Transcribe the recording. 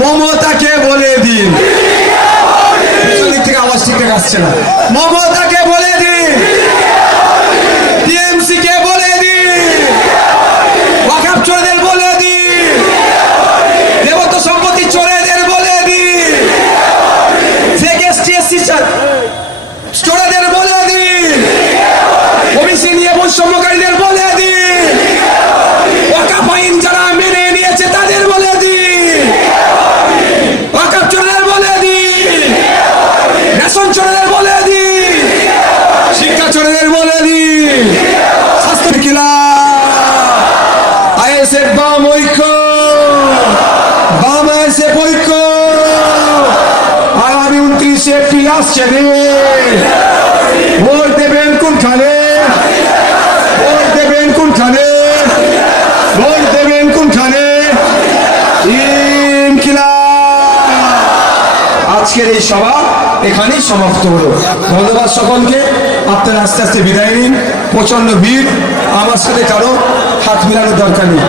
মমতাকে বলে দিন, দিক থেকে আওয়াজ ঠিকঠাক আসছে না, মমতাকে বলে দিন, টিএমসি কে বলে দিন, ওয়াকফ চোরদের বলে দিন, দেবত্ব সম্পত্তি চোরেদের বলে দিন, এসটি চোরেদের বলে দিন, ওবিসি নিয়ে বৈষম্যকারীদের বলে দিন, ওয়াকফ আইন যারা মেনে নিয়েছে তাদের বলে দিন, ওয়াকফ চোরদের বলে দিন, রেশন চোরদের বলে দিন, শিক্ষা চোরদের বলে দিন, স্বাস্থ্য আইএসএফ বাম ঐক্য, বাম আইএসএফ ঐক্য, আগামী 29 এপ্রিল আসছে রে, ভোট দেবেন কোনখানে, ভোট দেবেন কোনখানে, ভোট দেবেন কোনখানে, আজকের এই সভা এখানেই সমাপ্ত হলো। ধন্যবাদ সকলকে। আপনারা আস্তে আস্তে বিদায় নিন। প্রচন্ড ভিড়, আমার সাথে কারো হাত মিলানোর দরকার নেই।